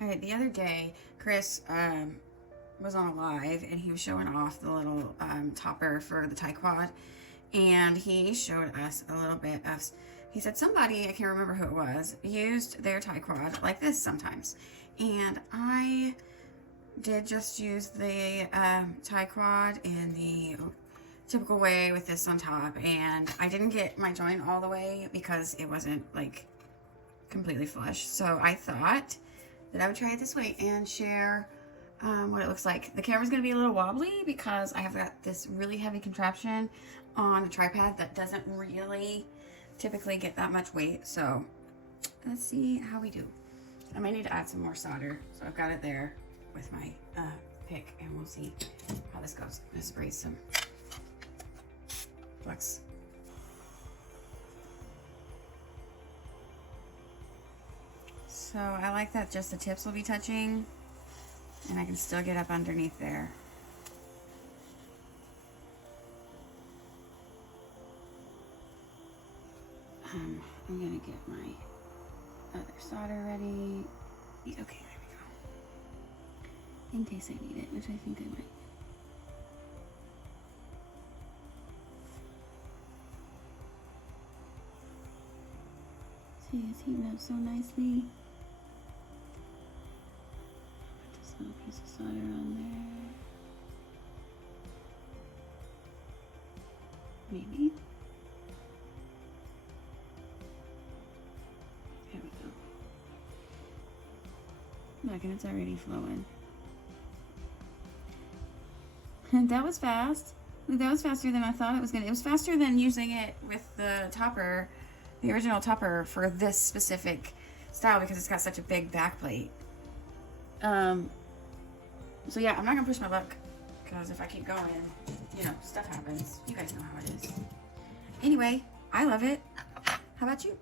All right, the other day, Chris was on a live and he was showing off the little topper for the tie quad, and he showed us a little bit of, he said somebody, I can't remember who it was, used their tie quad like this sometimes, and I did just use the tie quad in the typical way with this on top, and I didn't get my joint all the way because it wasn't like completely flush, so I thought that I would try it this way and share what it looks like. The camera's gonna be a little wobbly because I have got this really heavy contraption on a tripod that doesn't really typically get that much weight. So let's see how we do. I might need to add some more solder. So I've got it there with my pick, and we'll see how this goes. I'm gonna spray some flux. So I like that just the tips will be touching and I can still get up underneath there. I'm gonna get my other solder ready. Okay, there we go. In case I need it, which I think I might. See, it's heating up so nicely. Put this little piece of solder on there. Maybe. There we go. Look, and it's already flowing. And that was fast. That was faster than I thought it was gonna. It was faster than using it with the topper, the original topper for this specific style, because it's got such a big back plate. So yeah, I'm not gonna push my luck, because if I keep going, you know, stuff happens. You guys know how it is. Anyway, I love it. How about you?